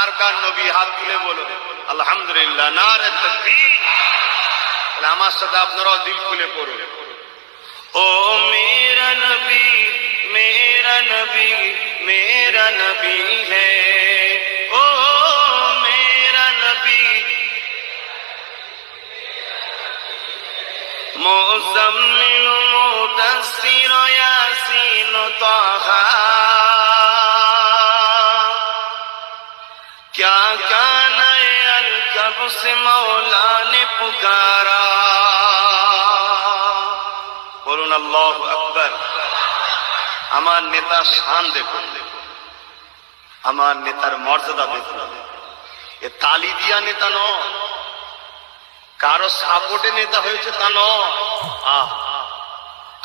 কার কার নবী হাত তুলে বলুন, আলহামদুলিল্লাহ না রে তাহলে আমার সাথে আপনারাও দিল খুলে পড়ুন। ও মেরা নবী মেরা নবী মেরা নবী হে। ও মেরা নবী মোজাম্মিল মুদাসসির ইয়াসিন তাহা। क्या क्या नए अलकब से मौला ने पुकारा বলুন আল্লাহ আকবর আমার নেতার শান দেখুন আমার নেতার মর্যাদা দেখুন এ তালি দিয়া নেতা নয় কারো সাপোর্টে নেতা হয়েছে তা নয় আহ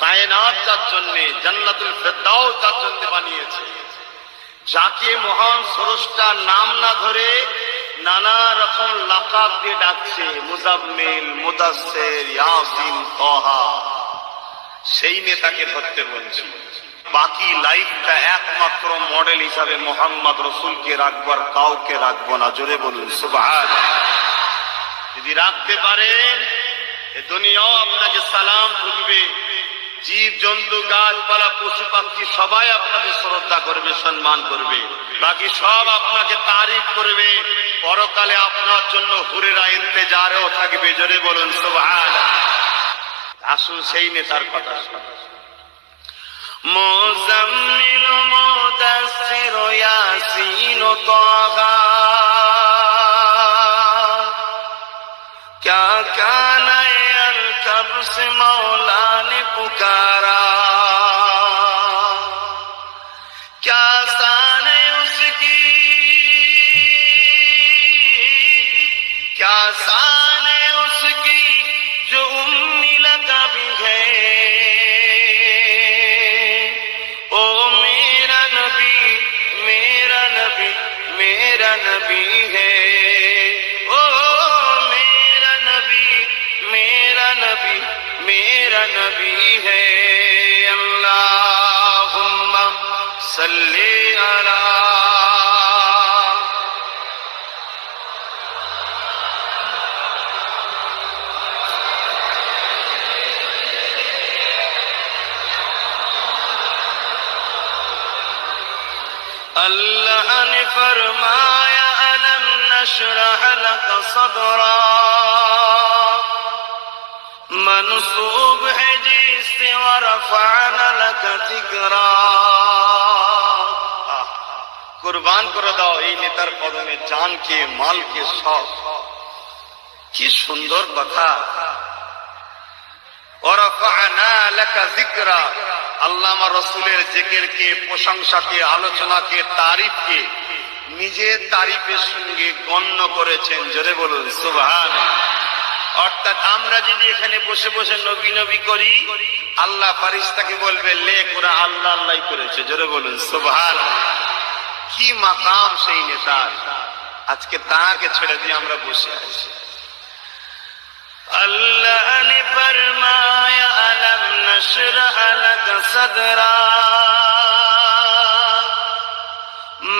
কায়নাত যার জন্যে জান্নাতুল ফেরদাও যার জন্য বানিয়েছে যাকে মহান সরসটার নাম না ধরে নানা রকম লাকাব দিয়ে ডাকছে, মুজাম্মিল মুদাসের ইয়াসিন, তহা। সেই নেতাকে ধরতে বলছি। বাকি লাইফটা একমাত্র মডেল হিসাবে মোহাম্মদ রসুলকে রাখব আর কাউকে রাখব না। জোরে বলুন সুভাষ যদি রাখতে পারেন এ দুনিয়াও আপনাকে সালাম ঢুকবে জীব জন্তু গাছপালা পশু পাখি সবাই আপনাকে শ্রদ্ধা করবে সম্মান করবে বাকি সব আপনাকে তারিফ করবে পরকালে আপনার জন্য হুরেরা ইন্তেজারেও থাকবে জোরে বলুন সুভাষ আসুন সেই নেতার কথা শুনুন মোজাম্মিল মুদাসসির ইয়াসিন তাহা क्या क्या नए अलकब से मौला پکارا۔ کیا آسان اس کی؟ کیا سان ہے اس کی جو ان لگا بھی ہے؟ او میرا نبی میرا نبی میرا نبی ہے۔ او میرا نبی میرا نبی۔ میرا نبی ہے اللہم صلی علی اللہ نے فرمایا علم نشرح لك صدرا منصوب ہے ورفعنا لك ذكرا কুরবান করে দাও এই নেতার কদমে জানকে মালকে সব কি সুন্দর কথা আল্লামা রসুলের জেকেরকে প্রশংসাকে আলোচনাকে তারিফকে নিজের তারিফের সঙ্গে গণ্য করেছেন জোরে বলুন সুভান অর্থাৎ আমরা যদি এখানে বসে বসে নবী নবী করি, আল্লাহ ফারিস্তাকে বলবে লে ওরা আল্লাহ আল্লাহ করেছে। জোরে বলুন সোভাল কি মাকাম সেই নেতার আজকে তাকে ছেড়ে দিয়ে আমরা বসে আছি। আল্লাহ নে ফরমায়া, আলম নশরাহ লাক সদরা।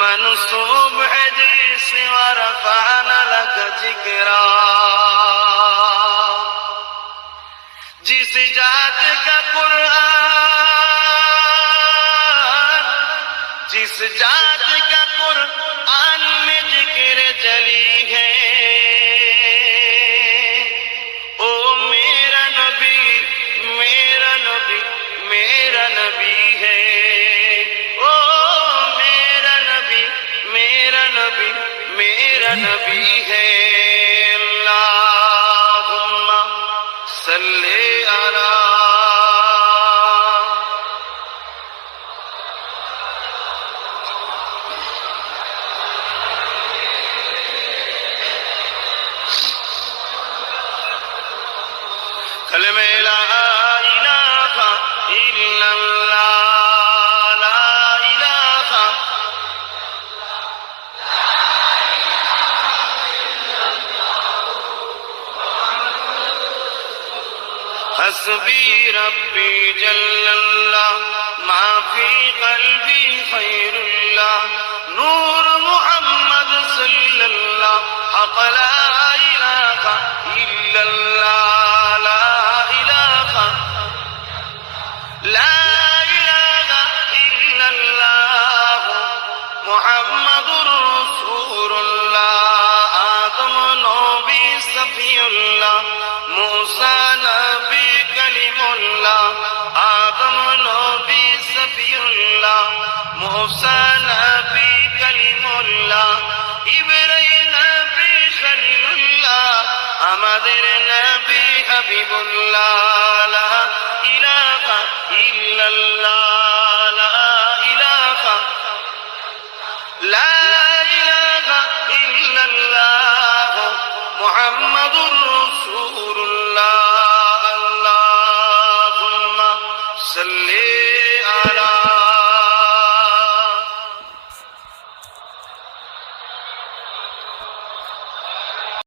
منصوب حديث ورفعنا لك ذكرًا جس جات کا قرآن میں ذکر جلی ہے۔ او میرا نبی میرا نبی میرا نبی ہے۔ او میرا نبی میرا نبی میرا نبی ہے۔ اللہم صلی علی كلمة لا إله إلا الله لا إله حسبي ربي جل الله ما في قلبي خير الله نور محمد মুহাম্মাদুর রাসূলুল্লাহ, আদম, নবী, সফিউল্লাহ, মুসা, নবী, কলিমুল্লাহ, আদম, নবী, সফিউল্লাহ, মুসা, নবী, কলিমুল্লাহ, ইব্রাহিম, নবী খলিলুল্লাহ ইল্লাল্লাহ।